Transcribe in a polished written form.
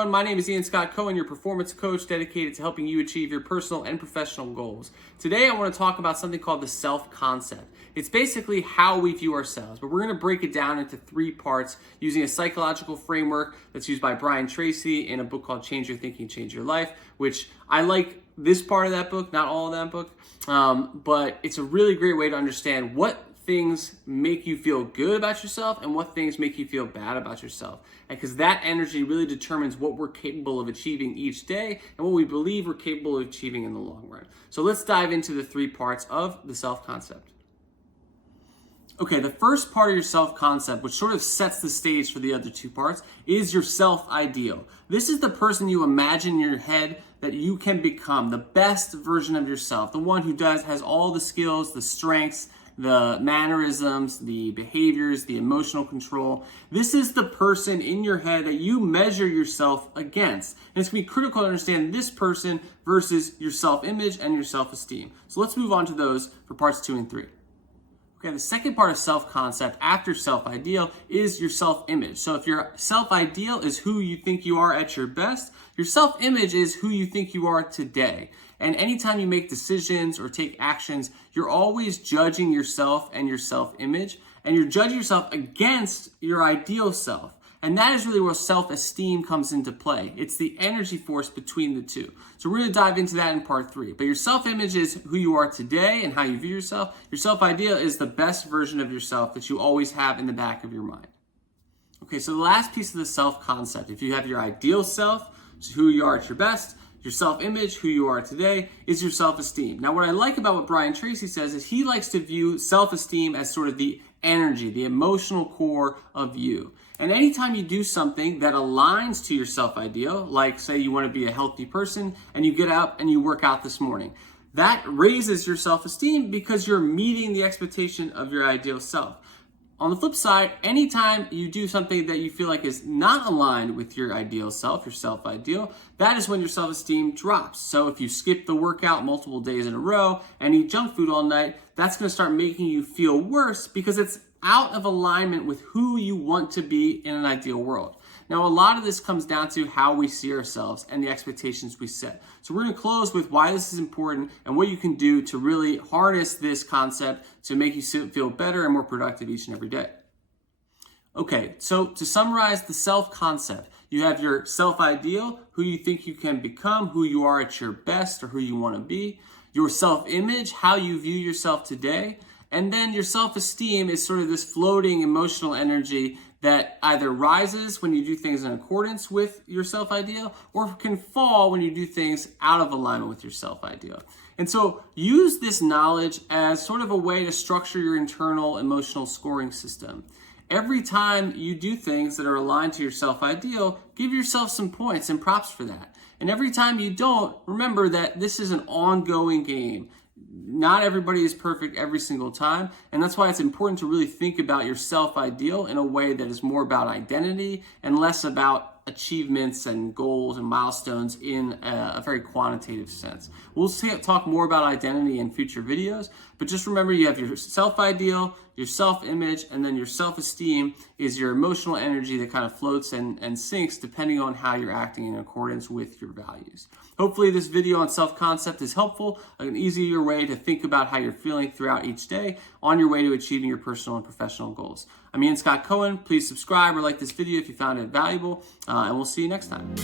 everyone, my name is Ian Scott Cohen, your performance coach dedicated to helping you achieve your personal and professional goals. Today I want to talk about something called the self-concept. It's basically how we view ourselves, but we're going to break it down into 3 parts using a psychological framework that's used by Brian Tracy in a book called Change Your Thinking, Change Your Life, which I like this part of that book, not all of that book, but it's a really great way to understand what things make you feel good about yourself and what things make you feel bad about yourself. Because that energy really determines what we're capable of achieving each day and what we believe we're capable of achieving in the long run. So let's dive into the 3 parts of the self-concept. Okay, the first part of your self-concept, which sort of sets the stage for the other 2 parts, is your self-ideal. This is the person you imagine in your head that you can become, the best version of yourself, the one who has all the skills, the strengths, the mannerisms, the behaviors, the emotional control. This is the person in your head that you measure yourself against. And it's going to be critical to understand this person versus your self-image and your self-esteem. So let's move on to those for parts 2 and 3. Okay, the second part of self-concept after self-ideal is your self-image. So if your self-ideal is who you think you are at your best, your self-image is who you think you are today. And anytime you make decisions or take actions, you're always judging yourself and your self-image, and you're judging yourself against your ideal self. And that is really where self-esteem comes into play. It's the energy force between the 2. So we're going to dive into that in part 3. But your self-image is who you are today and how you view yourself. Your self-ideal is the best version of yourself that you always have in the back of your mind. Okay, so the last piece of the self-concept, if you have your ideal self, which is who you are at your best, your self-image, who you are today, is your self-esteem. Now, what I like about what Brian Tracy says is he likes to view self-esteem as sort of the energy, the emotional core of you. And anytime you do something that aligns to your self-ideal, like say you want to be a healthy person and you get up and you work out this morning, that raises your self-esteem because you're meeting the expectation of your ideal self. On the flip side, anytime you do something that you feel like is not aligned with your ideal self, your self-ideal, that is when your self-esteem drops. So if you skip the workout multiple days in a row and eat junk food all night, that's going to start making you feel worse because it's out of alignment with who you want to be in an ideal world. Now, a lot of this comes down to how we see ourselves and the expectations we set. So we're going to close with why this is important and what you can do to really harness this concept to make you feel better and more productive each and every day. Okay, so to summarize the self-concept, you have your self-ideal, who you think you can become, who you are at your best or who you want to be, your self-image, how you view yourself today, and then your self-esteem is sort of this floating emotional energy that either rises when you do things in accordance with your self-ideal or can fall when you do things out of alignment with your self-ideal. And so use this knowledge as sort of a way to structure your internal emotional scoring system. Every time you do things that are aligned to your self-ideal, give yourself some points and props for that. And every time you don't, remember that this is an ongoing game. Not everybody is perfect every single time, and that's why it's important to really think about your self-ideal in a way that is more about identity and less about achievements and goals and milestones in a very quantitative sense. We'll talk more about identity in future videos, but just remember you have your self-ideal, your self-image, and then your self-esteem is your emotional energy that kind of floats and sinks depending on how you're acting in accordance with your values. Hopefully this video on self-concept is helpful, an easier way to think about how you're feeling throughout each day on your way to achieving your personal and professional goals. I'm Ian Scott Cohen. Please subscribe or like this video if you found it valuable, and we'll see you next time.